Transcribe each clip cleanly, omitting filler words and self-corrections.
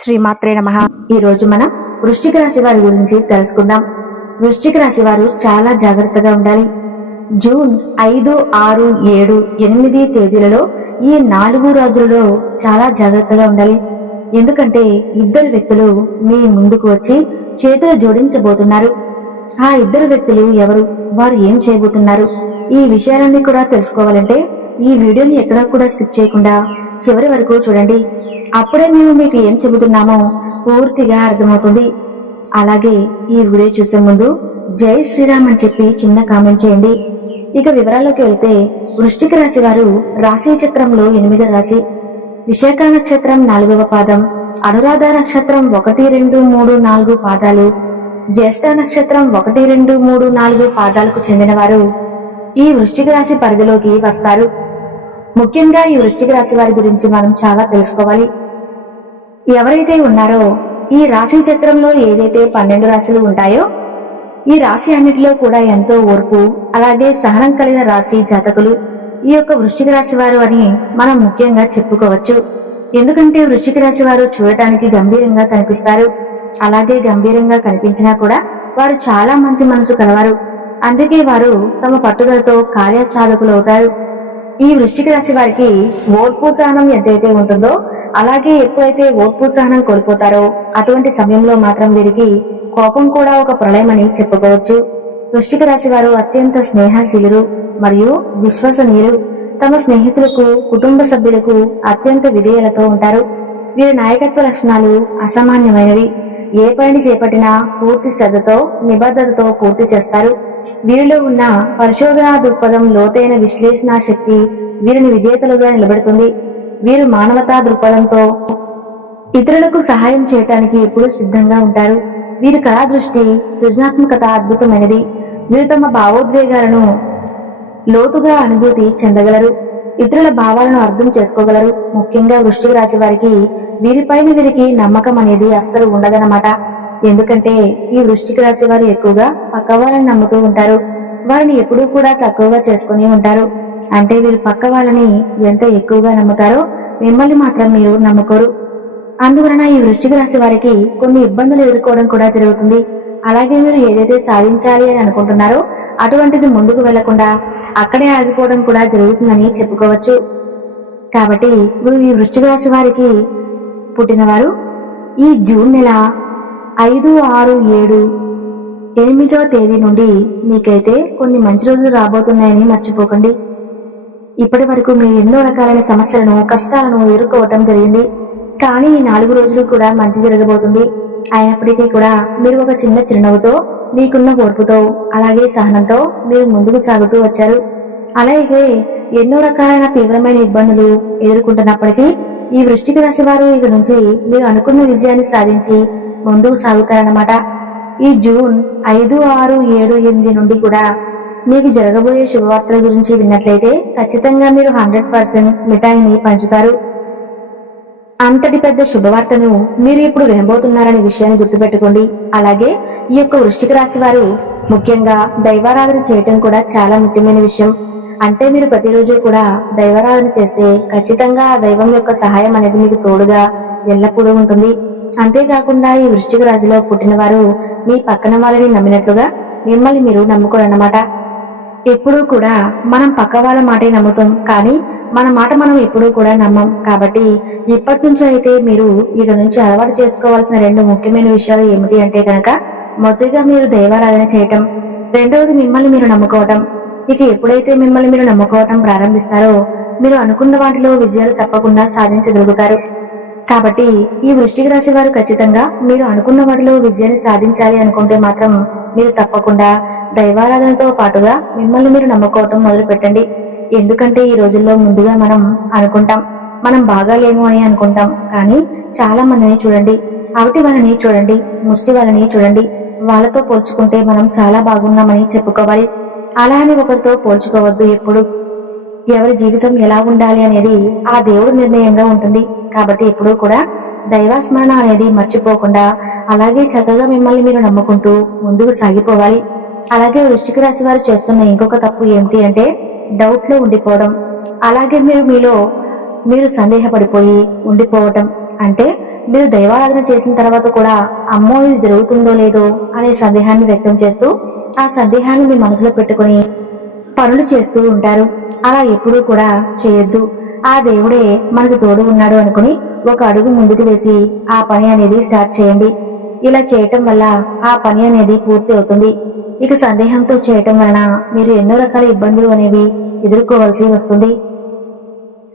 శ్రీమాత్రే నమః. ఈ రోజు మనం వృశ్చిక రాశి వారి గురించి తెలుసుకుందాం. వృశ్చిక రాశి వారు చాలా జాగ్రత్తగా ఉండాలి. జూన్ 5, 6, 7, 8 తేదీలలో ఈ 4 రోజులలో చాలా జాగ్రత్తగా ఉండాలి. ఎందుకంటే ఇద్దరు వ్యక్తులు మీ ముందుకు వచ్చి చేతులు జోడించబోతున్నారు. ఆ ఇద్దరు వ్యక్తులు ఎవరు, వారు ఏం చేయబోతున్నారు, ఈ విషయాలన్నీ కూడా తెలుసుకోవాలంటే ఈ వీడియోని ఎక్కడా కూడా స్కిప్ చేయకుండా చివరి వరకు చూడండి. అప్పుడే మేము మీకు ఏం చెబుతున్నామో పూర్తిగా అర్థమవుతుంది. అలాగే ఈ వీడియో చూసే ముందు జై శ్రీరామ్ అని చెప్పి చిన్న కామెంట్ చేయండి. ఇక వివరాల్లోకి వెళ్తే వృశ్చిక రాశి వారు రాశి చక్రంలో 8వ రాశి, విశాఖ నక్షత్రం 4వ పాదం, అనురాధ నక్షత్రం 1, 2, 3, 4 పాదాలు, జ్యేష్ఠ నక్షత్రం 1, 2, 3, 4 పాదాలకు చెందిన వారు ఈ వృశ్చిక రాశి పరిధిలోకి వస్తారు. ముఖ్యంగా ఈ వృశ్చిక రాశి వారి గురించి మనం చాలా తెలుసుకోవాలి. ఎవరైతే ఉన్నారో ఈ రాశి చక్రంలో ఏదైతే 12 రాశులు ఉంటాయో ఈ రాశి అన్నిటిలో కూడా ఎంతో ఓర్పు అలాగే సహనం కలిగిన రాశి జాతకులు ఈ యొక్క వృశ్చిక రాశి వారు అని మనం ముఖ్యంగా చెప్పుకోవచ్చు. ఎందుకంటే వృశ్చిక రాశి వారు చూడటానికి గంభీరంగా కనిపిస్తారు. అలాగే గంభీరంగా కనిపించినా కూడా వారు చాలా మంచి మనసు కలవారు. అందుకే వారు తమ పట్టుదలతో కార్యసాధకులు అవుతారు. ఈ వృశ్చిక రాశి వారికి ఓర్పు సహనం ఎంతైతే ఉంటుందో అలాగే ఎప్పుడైతే ఓర్పు సహనం కోల్పోతారో అటువంటి సమయంలో మాత్రం వీరికి కోపం కూడా ఒక ప్రళయమని చెప్పుకోవచ్చు. వృశ్చిక రాశి వారు అత్యంత స్నేహశీలురు మరియు విశ్వసనీయులు. తమ స్నేహితులకు, కుటుంబ సభ్యులకు అత్యంత విధేయలతో ఉంటారు. వీరి నాయకత్వ లక్షణాలు అసామాన్యమైనవి. ఏ పనిని చేపట్టినా పూర్తి శ్రద్ధతో, నిబద్ధతతో పూర్తి చేస్తారు. వీరిలో ఉన్న పరిశోధనా దృక్పథం, లోతైన విశ్లేషణ శక్తి వీరిని విజేతలుగా నిలబెడుతుంది. వీరు మానవతా దృక్పథంతో ఇతరులకు సహాయం చేయటానికి ఎప్పుడూ సిద్ధంగా ఉంటారు. వీరి కళా దృష్టి, సృజనాత్మకత అద్భుతమైనది. వీరు తమ భావోద్వేగాలను లోతుగా అనుభూతి చెందగలరు. ఇతరుల భావాలను అర్థం చేసుకోగలరు. ముఖ్యంగా వృశ్చిక రాశి వారికి వీరిపైన వీరికి నమ్మకం అనేది అస్సలు ఉండదన్నమాట. ఎందుకంటే ఈ వృశ్చిక రాశి వారు ఎక్కువగా పక్క వాళ్ళని నమ్ముతూ ఉంటారు. వారిని ఎప్పుడూ కూడా తక్కువగా చేసుకుని ఉంటారు. అంటే వీరు పక్క వాళ్ళని ఎంత ఎక్కువగా నమ్ముతారో మిమ్మల్ని మాత్రం మీరు నమ్ముకోరు. అందువలన ఈ వృశ్చిక రాశి వారికి కొన్ని ఇబ్బందులు ఎదుర్కోవడం కూడా జరుగుతుంది. అలాగే మీరు ఏదైతే సాధించాలి అని అనుకుంటున్నారో అటువంటిది ముందుకు వెళ్లకుండా అక్కడే ఆగిపోవడం కూడా జరుగుతుందని చెప్పుకోవచ్చు. కాబట్టి ఈ వృశ్చిక రాశి వారికి పుట్టినవారు ఈ జూన్ నెల 5, 6, 7, 8వ తేదీ నుండి మీకైతే కొన్ని మంచి రోజులు రాబోతున్నాయని మర్చిపోకండి. ఇప్పటి వరకు మీరు ఎన్నో రకాలైన సమస్యలను, కష్టాలను ఎదుర్కోవటం జరిగింది. కానీ ఈ 4 రోజులు కూడా మంచి జరగబోతుంది. అయినప్పటికీ కూడా మీరు ఒక చిన్న చిరునవ్వుతో, మీకున్న ఓర్పుతో అలాగే సహనంతో మీరు ముందుకు సాగుతూ వచ్చారు. అలాగే ఎన్నో రకాలైన తీవ్రమైన ఇబ్బందులు ఎదుర్కొంటున్నప్పటికీ ఈ వృశ్చిక రాశి వారు ఇక నుంచి మీరు అనుకున్న విజయాన్ని సాధించి ముందుకు సాగుతారన్నమాట. ఈ జూన్ 5, 6, 7, 8 నుండి కూడా మీకు జరగబోయే శుభవార్తల గురించి విన్నట్లయితే ఖచ్చితంగా మీరు 100% మిఠాయిని పంచుతారు. అంతటి పెద్ద శుభవార్తను మీరు ఇప్పుడు వినబోతున్నారనే విషయాన్ని గుర్తుపెట్టుకోండి. అలాగే ఈ యొక్క వృశ్చిక రాశి వారు ముఖ్యంగా దైవారాధన చేయటం కూడా చాలా ముఖ్యమైన విషయం. అంటే మీరు ప్రతిరోజు కూడా దైవారాధన చేస్తే ఖచ్చితంగా ఆ దైవం యొక్క సహాయం అనేది మీకు తోడుగా ఎల్లప్పుడూ ఉంటుంది. అంతేకాకుండా ఈ వృశ్చిక రాశిలో పుట్టిన వారు మీ పక్కన వాళ్ళని నమ్మినట్లుగా మిమ్మల్ని మీరు నమ్ముకోరన్నమాట. ఎప్పుడూ కూడా మనం పక్క వాళ్ళ మాటే నమ్ముతాం, కానీ మన మాట మనం ఎప్పుడూ కూడా నమ్మం. కాబట్టి ఇప్పటి నుంచి అయితే మీరు ఇక నుంచి అలవాటు చేసుకోవాల్సిన 2 ముఖ్యమైన విషయాలు ఏమిటి అంటే కనుక, మొదటిగా మీరు దైవారాధన చేయటం, రెండవది మిమ్మల్ని మీరు నమ్ముకోవటం. ఇక ఎప్పుడైతే మిమ్మల్ని మీరు నమ్ముకోవటం ప్రారంభిస్తారో మీరు అనుకున్న వాటిలో విజయాలు తప్పకుండా సాధించగలుగుతారు. కాబట్టి ఈ వృశ్చిక రాశి వారు ఖచ్చితంగా మీరు అనుకున్న వాటిలో విజయాన్ని సాధించాలి అనుకుంటే మాత్రం మీరు తప్పకుండా దైవారాధనతో పాటుగా మిమ్మల్ని మీరు నమ్ముకోవటం మొదలు పెట్టండి. ఎందుకంటే ఈ రోజుల్లో ముందుగా మనం అనుకుంటాం మనం బాగాలేము అని అనుకుంటాం, కానీ చాలా మందిని చూడండి, అవిటి వాళ్ళని చూడండి, ముష్టి వాళ్ళని చూడండి, వాళ్ళతో పోల్చుకుంటే మనం చాలా బాగున్నామని చెప్పుకోవాలి. అలా అని ఒకరితో పోల్చుకోవద్దు. ఎప్పుడు ఎవరి జీవితం ఎలా ఉండాలి అనేది ఆ దేవుడు నిర్ణయంగా ఉంటుంది. కాబట్టి ఎప్పుడూ కూడా దైవస్మరణ అనేది మర్చిపోకుండా అలాగే చక్కగా మిమ్మల్ని మీరు నమ్ముకుంటూ ముందుకు సాగిపోవాలి. అలాగే వృశ్చిక రాశి వారు చేస్తున్న ఇంకొక తప్పు ఏమిటి అంటే డౌట్ లో ఉండిపోవడం. అలాగే మీరు సందేహపడిపోయి ఉండిపోవటం. అంటే మీరు దైవారాధన చేసిన తర్వాత కూడా అమ్మో ఇది జరుగుతుందో లేదో అనే సందేహాన్ని వ్యక్తం చేస్తూ ఆ సందేహాన్ని మీ మనసులో పెట్టుకుని పనులు చేస్తూ ఉంటారు. అలా ఎప్పుడూ కూడా చేయొద్దు. ఆ దేవుడే మనకు తోడు ఉన్నాడు అనుకుని ఒక అడుగు ముందుకు వేసి ఆ పని అనేది స్టార్ట్ చేయండి. ఇలా చేయటం వల్ల ఆ పని అనేది పూర్తి అవుతుంది. ఇక సందేహంతో చేయటం వలన మీరు ఎన్నో రకాల ఇబ్బందులు అనేవి ఎదుర్కోవాల్సి వస్తుంది.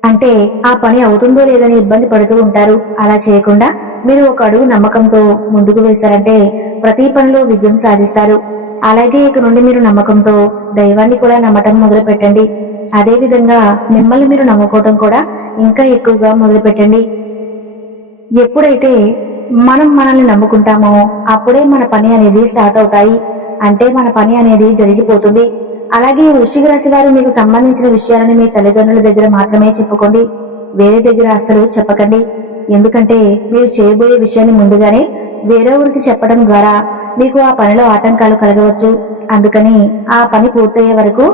అంటే ఆ పని అవుతుందో లేదని ఇబ్బంది పడుతూ ఉంటారు. అలా చేయకుండా మీరు ఒక అడుగు నమ్మకంతో ముందుకు వేశారంటే ప్రతి పనిలో విజయం సాధిస్తారు. అలాగే ఇక నుండి మీరు నమ్మకంతో దైవాన్ని కూడా నమ్మటం మొదలు పెట్టండి. అదే విధంగా మిమ్మల్ని మీరు నమ్ముకోవటం కూడా ఇంకా ఎక్కువగా మొదలు పెట్టండి. ఎప్పుడైతే మనం మనల్ని నమ్ముకుంటామో అప్పుడే మన పని అనేది స్టార్ట్ అవుతాయి. అంటే మన పని అనేది జరిగిపోతుంది. అలాగే వృశ్చిక రాశి వారు మీకు సంబంధించిన విషయాలను మీ తల్లిదండ్రుల దగ్గర మాత్రమే చెప్పుకోండి. వేరే దగ్గర అస్సలు చెప్పకండి. ఎందుకంటే మీరు చేయబోయే విషయాన్ని ముందుగానే వేరెవరికి చెప్పడం ద్వారా మీకు ఆ పనిలో ఆటంకాలు కలగవచ్చు. అందుకని ఆ పని పూర్తయ్యే వరకు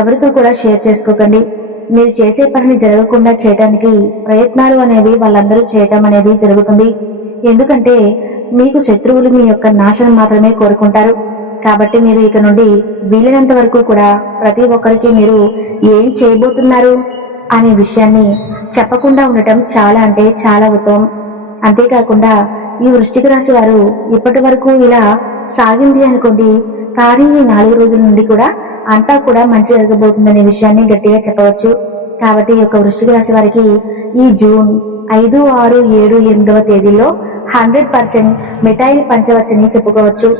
ఎవరితో కూడా షేర్ చేసుకోకండి. మీరు చేసే పనిని జరగకుండా చేయటానికి ప్రయత్నాలు అనేవి వాళ్ళందరూ చేయటం అనేది జరుగుతుంది. ఎందుకంటే మీకు శత్రువులు మీ యొక్క నాశనం మాత్రమే కోరుకుంటారు. కాబట్టి మీరు ఇక నుండి వీలైనంత వరకు కూడా ప్రతి ఒక్కరికి మీరు ఏం చేయబోతున్నారు అనే విషయాన్ని చెప్పకుండా ఉండటం చాలా అంటే చాలా ఉత్తమం. అంతేకాకుండా ఈ వృశ్చిక రాశి వారు ఇప్పటి వరకు ఇలా సాగింది అనుకోండి, కానీ ఈ 4 రోజుల నుండి కూడా అంతా కూడా మంచి జరగబోతుందనే విషయాన్ని గట్టిగా చెప్పవచ్చు. కాబట్టి ఈ యొక్క వృశ్చిక రాశి వారికి ఈ జూన్ 5, 6, 7, 8వ తేదీల్లో 100% మిఠాయిని పంచవచ్చని చెప్పుకోవచ్చు.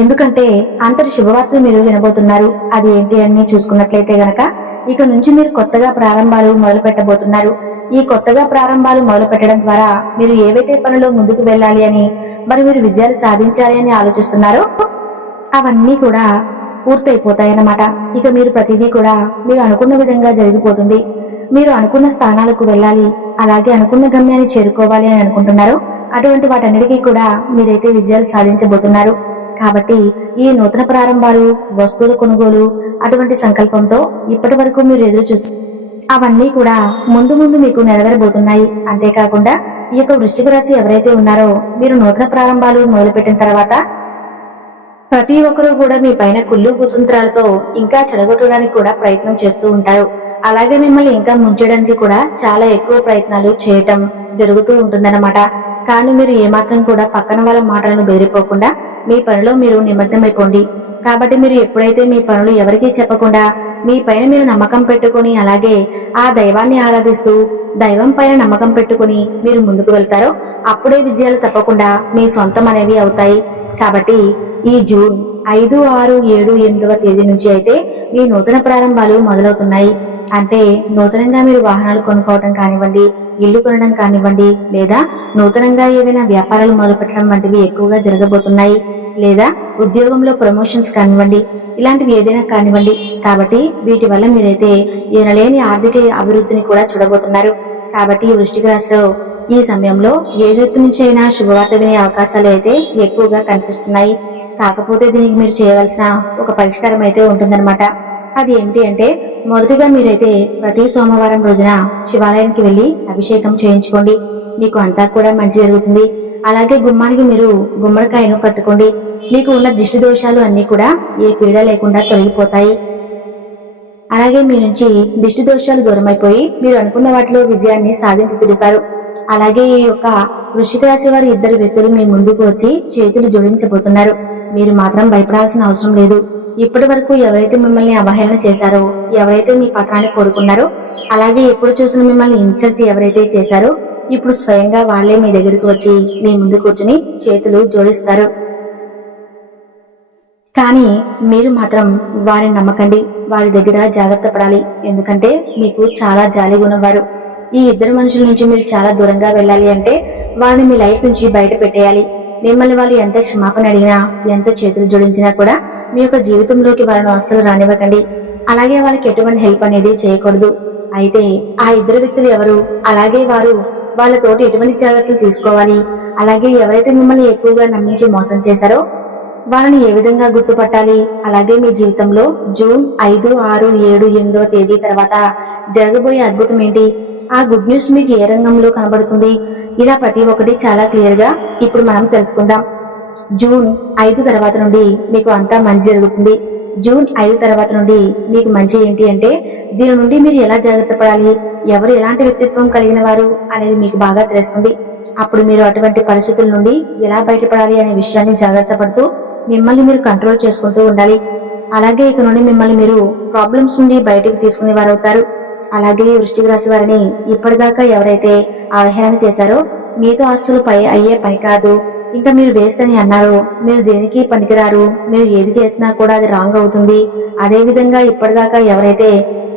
ఎందుకంటే అంతటి శుభవార్తలు మీరు వినబోతున్నారు. అది ఏంటి అని చూసుకున్నట్లయితే గనక ఇక నుంచి మీరు కొత్తగా ప్రారంభాలు మొదలు పెట్టబోతున్నారు. ఈ కొత్తగా ప్రారంభాలు మొదలు పెట్టడం ద్వారా మీరు ఏవైతే పనులు ముందుకు వెళ్ళాలి అని మరి మీరు విజయాలు సాధించాలి అని ఆలోచిస్తున్నారో అవన్నీ కూడా పూర్తయిపోతాయన్నమాట. ఇక మీరు ప్రతిదీ కూడా మీరు అనుకున్న విధంగా జరిగిపోతుంది. మీరు అనుకున్న స్థానాలకు వెళ్ళాలి, అలాగే అనుకున్న గమ్యాన్ని చేరుకోవాలి అని అనుకుంటున్నారు. అటువంటి వాటన్నిటికీ కూడా మీరైతే విజయాలు సాధించబోతున్నారు. కాబట్టి ఈ నూతన ప్రారంభాలు, వస్తువుల కొనుగోలు అటువంటి సంకల్పంతో ఇప్పటి వరకు మీరు ఎదురు చూసి అవన్నీ కూడా ముందు ముందు మీకు నెరవేరబోతున్నాయి. అంతేకాకుండా ఈ యొక్క వృశ్చిక రాశి ఎవరైతే ఉన్నారో మీరు నూతన ప్రారంభాలు మొదలుపెట్టిన తర్వాత ప్రతి ఒక్కరూ కూడా మీ పైన కుళ్ళు కుతంత్రాలతో ఇంకా చెడగొట్టడానికి కూడా ప్రయత్నం చేస్తూ ఉంటారు. అలాగే మిమ్మల్ని ఇంకా ముంచడానికి కూడా చాలా ఎక్కువ ప్రయత్నాలు చేయటం జరుగుతూ ఉంటుందన్నమాట. కానీ మీరు ఏమాత్రం కూడా పక్కన వాళ్ళ మాటలను బెదిరిపోకుండా మీ పనిలో మీరు నిమగ్నమైపోండి. కాబట్టి మీరు ఎప్పుడైతే మీ పనులు ఎవరికీ చెప్పకుండా మీ పైన మీరు నమ్మకం పెట్టుకుని అలాగే ఆ దైవాన్ని ఆరాధిస్తూ దైవం పైన నమ్మకం పెట్టుకుని మీరు ముందుకు వెళ్తారో అప్పుడే విజయాలు తప్పకుండా మీ సొంతం అనేవి అవుతాయి. కాబట్టి ఈ జూన్ 5, 6, 7, 8వ తేదీ నుంచి అయితే ఈ నూతన ప్రారంభాలు మొదలవుతున్నాయి. అంటే నూతనంగా మీరు వాహనాలు కొనుక్కోవడం కానివ్వండి, ఇల్లు కొనడం కానివ్వండి, లేదా నూతనంగా ఏవైనా వ్యాపారాలు మొదలుపెట్టడం వంటివి ఎక్కువగా జరగబోతున్నాయి. లేదా ఉద్యోగంలో ప్రమోషన్స్ కానివ్వండి, ఇలాంటివి ఏదైనా కానివ్వండి. కాబట్టి వీటి వల్ల మీరైతే ఎనలేని ఆర్థిక అభివృద్ధిని కూడా చూడబోతున్నారు. కాబట్టి వృశ్చిక రాశిలో ఈ సమయంలో ఏ వ్యక్తి నుంచి అయినా శుభవార్త వినే అవకాశాలు అయితే ఎక్కువగా కనిపిస్తున్నాయి. కాకపోతే దీనికి మీరు చేయవలసిన ఒక పరిష్కారం అయితే ఉంటుందన్నమాట. అది ఏమిటి అంటే మొదటిగా మీరైతే ప్రతి సోమవారం రోజున శివాలయానికి వెళ్లి అభిషేకం చేయించుకోండి. మీకు అంతా కూడా మంచి జరుగుతుంది. అలాగే గుమ్మానికి మీరు గుమ్మడికాయను కట్టుకోండి. మీకు ఉన్న దిష్టి దోషాలు అన్ని కూడా ఏ పీడ లేకుండా తొలగిపోతాయి. అలాగే మీ నుంచి దిష్టి దోషాలు దూరమైపోయి మీరు అనుకున్న వాటిలో విజయాన్ని సాధించి తిరుగుతారు. అలాగే ఈ యొక్క వృశ్చిక రాశి వారి 2 వ్యక్తులు మీ ముందుకు వచ్చి చేతులు జోడించబోతున్నారు. మీరు మాత్రం భయపడాల్సిన అవసరం లేదు. ఇప్పటి వరకు ఎవరైతే మిమ్మల్ని అవహేళన చేశారో, ఎవరైతే మీ పత్రాన్ని కోరుకున్నారో, అలాగే ఎప్పుడు చూసిన మిమ్మల్ని ఇన్సల్ట్ ఎవరైతే చేశారో ఇప్పుడు స్వయంగా వాళ్లే మీ దగ్గరికి వచ్చి మీ ముందు కూర్చుని చేతులు జోడిస్తారు. కానీ మీరు మాత్రం వారిని నమ్మకండి. వారి దగ్గర జాగ్రత్త పడాలి. ఎందుకంటే మీకు చాలా జాలి గుణవారు. ఈ 2 మనుషుల నుంచి మీరు చాలా దూరంగా వెళ్ళాలి అంటే వారిని మీ లైఫ్ నుంచి బయట పెట్టేయాలి. మిమ్మల్ని వాళ్ళు ఎంత క్షమాపణ అడిగినా, ఎంత చేతులు జోడించినా కూడా మీ యొక్క జీవితంలోకి వాళ్ళను అస్సలు రానివ్వకండి. అలాగే వాళ్ళకి ఎటువంటి హెల్ప్ అనేది చేయకూడదు. అయితే ఆ 2 వ్యక్తులు ఎవరు, అలాగే వారు వాళ్ళతోటి ఎటువంటి జాగ్రత్తలు తీసుకోవాలి, అలాగే ఎవరైతే మిమ్మల్ని ఎక్కువగా నమ్మించి మోసం చేశారో వాళ్ళని ఏ విధంగా గుర్తుపట్టాలి, అలాగే మీ జీవితంలో జూన్ 5, 6, 7, 8వ తేదీ తర్వాత జరగబోయే అద్భుతం ఏంటి, ఆ గుడ్ న్యూస్ మీకు ఏ రంగంలో కనబడుతుంది, ఇలా ప్రతి ఒక్కటి చాలా క్లియర్ గా ఇప్పుడు మనం తెలుసుకుందాం. జూన్ 5 తర్వాత నుండి మీకు అంతా మంచి జరుగుతుంది. జూన్ 5 తర్వాత నుండి మీకు మంచి ఏంటి అంటే, దీని నుండి మీరు ఎలా జాగ్రత్త పడాలి, ఎవరు ఎలాంటి వ్యక్తిత్వం కలిగిన వారు అనేది మీకు బాగా తెలుస్తుంది. అప్పుడు మీరు అటువంటి పరిస్థితుల నుండి ఎలా బయటపడాలి అనే విషయాన్ని జాగ్రత్త పడుతూ మిమ్మల్ని మీరు కంట్రోల్ చేసుకుంటూ ఉండాలి. అలాగే ఇక నుండి మిమ్మల్ని మీరు ప్రాబ్లమ్స్ నుండి బయటకు తీసుకునే వారు అవుతారు. అలాగే వృశ్చిక రాశి వారిని ఇప్పటిదాకా ఎవరైతే అవహేళన చేశారో, మీతో అస్సలు అయ్యే పని కాదు, ఇంకా మీరు వేస్ట్ అని అన్నారు, మీరు దేనికి పనికిరారు, మీరు ఏది చేసినా కూడా అది రాంగ్ అవుతుంది, అదే విధంగా ఇప్పటిదాకా ఎవరైతే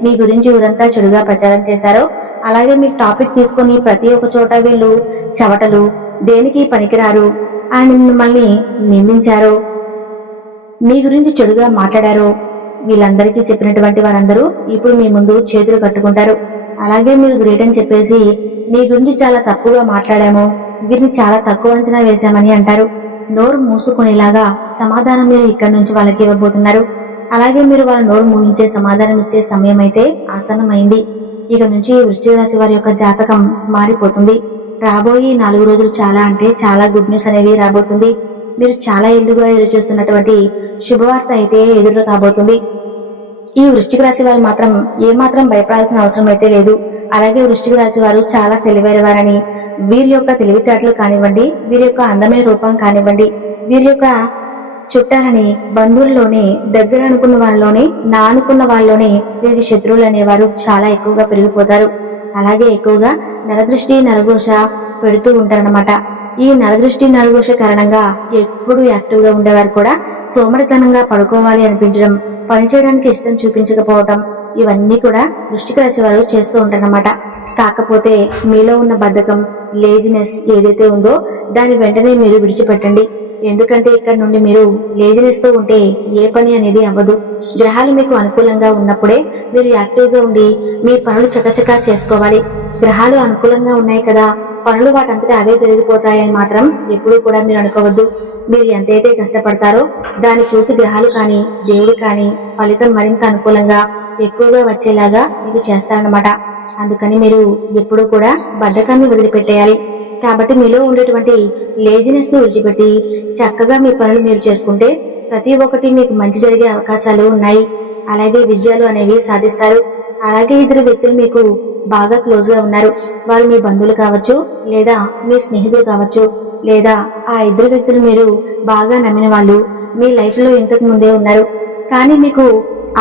మీ గురించి ఊరంతా చెడుగా ప్రచారం చేశారో, అలాగే మీ టాపిక్ తీసుకుని ప్రతి ఒక్క చోట వీళ్ళు చవటలు, దేనికి పనికిరారు అని మిమ్మల్ని నిందించారో, మీ గురించి చెడుగా మాట్లాడారో, వీళ్ళందరికీ చెప్పినటువంటి వారందరూ ఇప్పుడు మీ ముందు చేతులు కట్టుకుంటారు. అలాగే మీరు గ్రేట్ అని చెప్పేసి మీ గురించి చాలా తప్పుగా మాట్లాడాము, వీరిని చాలా తక్కువ అంచనా వేశామని అంటారు. నోరు మూసుకునేలాగా సమాధానం మీరు ఇక్కడి నుంచి వాళ్ళకి ఇవ్వబోతున్నారు. అలాగే మీరు వాళ్ళ నోరు మూయించే సమాధానం ఇచ్చే సమయం అయితే ఆసన్నమైంది. ఇక నుంచి వృశ్చిక రాశి వారి యొక్క జాతకం మారిపోతుంది. రాబోయే 4 రోజులు చాలా అంటే చాలా గుడ్ న్యూస్ అనేవి రాబోతుంది. మీరు చాలా ఎల్లుగా ఎదురు చూస్తున్నటువంటి శుభవార్త అయితే ఎదురు కాబోతుంది. ఈ వృశ్చిక రాశి వారు మాత్రం ఏమాత్రం భయపడాల్సిన అవసరం అయితే లేదు. అలాగే వృశ్చిక రాశి వారు చాలా తెలివైన వారని, వీరి యొక్క తెలివితేటలు కానివ్వండి, వీరి యొక్క అందమైన రూపం కానివ్వండి, వీరి యొక్క చుట్టాలని బంధువుల్లోనే, దగ్గర అనుకున్న వాళ్ళలోనే, నా అనుకున్న వాళ్ళలోనే వీరికి శత్రువులు అనేవారు చాలా ఎక్కువగా పెరిగిపోతారు. అలాగే ఎక్కువగా నరదృష్టి నరఘోష పెడుతూ ఉంటారన్నమాట. ఈ నరదృష్టి నరఘోష కారణంగా ఎప్పుడు యాక్టివ్ గా ఉండేవారు కూడా సోమరితనంగా పడుకోవాలి అనిపించడం, పనిచేయడానికి ఇష్టం చూపించకపోవటం, ఇవన్నీ కూడా వృశ్చిక రాశి వారు చేస్తూ ఉంటారన్నమాట. కాకపోతే మీలో ఉన్న బద్ధకం, లేజినెస్ ఏదైతే ఉందో దాన్ని వెంటనే మీరు విడిచిపెట్టండి. ఎందుకంటే ఇక్కడ నుండి మీరు లేజినెస్ తో ఉంటే ఏ పని అనేది అవ్వదు. గ్రహాలు మీకు అనుకూలంగా ఉన్నప్పుడే మీరు యాక్టివ్ గా ఉండి మీ పనులు చకచకా చేసుకోవాలి. గ్రహాలు అనుకూలంగా ఉన్నాయి కదా, పనులు వాటంతటా అవే జరిగిపోతాయని మాత్రం ఎప్పుడూ కూడా మీరు అనుకోవద్దు. మీరు ఎంతైతే కష్టపడతారో దాన్ని చూసి గ్రహాలు కానీ దేవుడు కానీ ఫలితం మరింత అనుకూలంగా ఎక్కువగా వచ్చేలాగా మీకు చేస్తారన్నమాట. అందుకని మీరు ఎప్పుడూ కూడా బద్ధకాన్ని వదిలిపెట్టేయాలి. కాబట్టి మీలో ఉండేటువంటి లేజినెస్ ను విడిచిపెట్టి చక్కగా మీ పనులు మీరు చేసుకుంటే ప్రతి ఒక్కటి మీకు మంచి జరిగే అవకాశాలు ఉన్నాయి. అలాగే విజయాలు అనేవి సాధిస్తారు. అలాగే ఇద్దరు వ్యక్తులు మీకు బాగా క్లోజ్ గా ఉన్నారు. వారు మీ బంధువులు కావచ్చు, లేదా మీ స్నేహితులు కావచ్చు, లేదా ఆ ఇద్దరు వ్యక్తులు మీరు బాగా నమ్మిన వాళ్ళు మీ లైఫ్ లో ఇంతకు ముందే ఉన్నారు. కానీ మీకు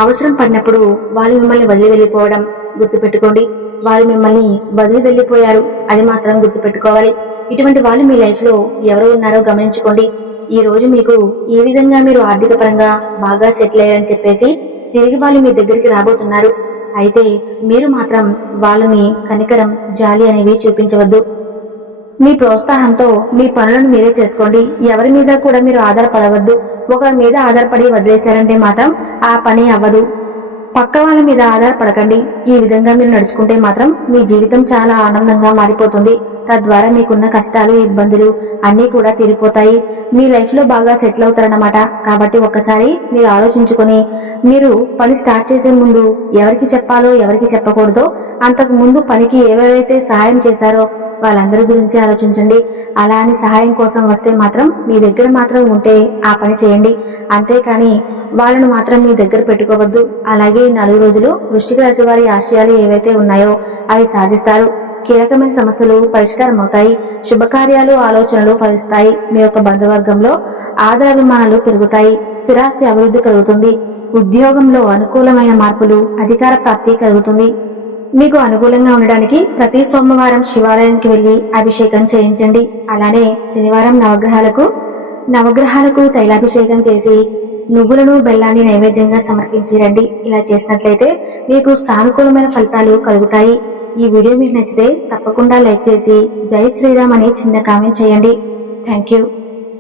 అవసరం పడినప్పుడు వాళ్ళు మిమ్మల్ని వదిలి వెళ్ళిపోవడం గుర్తుపెట్టుకోండి. వాళ్ళు మిమ్మల్ని వదిలి వెళ్ళిపోయారు, అది మాత్రం గుర్తుపెట్టుకోవాలి. ఇటువంటి వాళ్ళు మీ లైఫ్ లో ఎవరు ఉన్నారో గమనించుకోండి. ఈ రోజు మీకు ఈ విధంగా మీరు ఆర్థిక పరంగా బాగా సెటిల్ అయ్యారని చెప్పేసి తిరిగి వాళ్ళు మీ దగ్గరికి రాబోతున్నారు. అయితే మీరు మాత్రం వాళ్ళని కనికరం, జాలి అనేవి చూపించవద్దు. మీ ప్రోత్సాహంతో మీ పనులను మీరే చేసుకోండి. ఎవరి మీద కూడా మీరు ఆధారపడవద్దు. ఒకరి మీద ఆధారపడి వదిలేశారంటే మాత్రం ఆ పని అవ్వదు. పక్క వాళ్ళ మీద ఆధారపడకండి. ఈ విధంగా మీరు నడుచుకుంటే మాత్రం మీ జీవితం చాలా ఆనందంగా మారిపోతుంది. తద్వారా మీకున్న కష్టాలు, ఇబ్బందులు అన్నీ కూడా తీరిపోతాయి. మీ లైఫ్ లో బాగా సెటిల్ అవుతారన్నమాట. కాబట్టి ఒక్కసారి మీరు ఆలోచించుకొని మీరు పని స్టార్ట్ చేసే ముందు ఎవరికి చెప్పాలో ఎవరికి చెప్పకూడదో, అంతకు ముందు పనికి ఎవరైతే సహాయం చేశారో వాళ్ళందరి గురించి ఆలోచించండి. అలా అని సహాయం కోసం వస్తే మాత్రం మీ దగ్గర మాత్రం ఉంటే ఆ పని చేయండి. అంతేకాని వాళ్ళను మాత్రం మీ దగ్గర పెట్టుకోవద్దు. అలాగే 4 రోజులు వృశ్చిక రాశి వారి ఆశయాలు ఏవైతే ఉన్నాయో అవి సాధిస్తారు. కీలకమైన సమస్యలు పరిష్కారం అవుతాయి. శుభకార్యాలు, ఆలోచనలు ఫలిస్తాయి. మీ యొక్క బంధువర్గంలో ఆదరాభిమానాలు పెరుగుతాయి. స్థిరాస్తి అభివృద్ధి కలుగుతుంది. ఉద్యోగంలో అనుకూలమైన మార్పులు, అధికార ప్రాప్తి కలుగుతుంది. మీకు అనుకూలంగా ఉండడానికి ప్రతి సోమవారం శివాలయానికి వెళ్లి అభిషేకం చేయించండి. అలానే శనివారం నవగ్రహాలకు తైలాభిషేకం చేసి నువ్వులను, బెల్లాన్ని నైవేద్యంగా సమర్పించి రండి. ఇలా చేసినట్లయితే మీకు సానుకూలమైన ఫలితాలు కలుగుతాయి. ఈ వీడియో మీకు నచ్చితే తప్పకుండా లైక్ చేసి జై శ్రీరామ్ అని చిన్న కామెంట్ చేయండి. Thank you.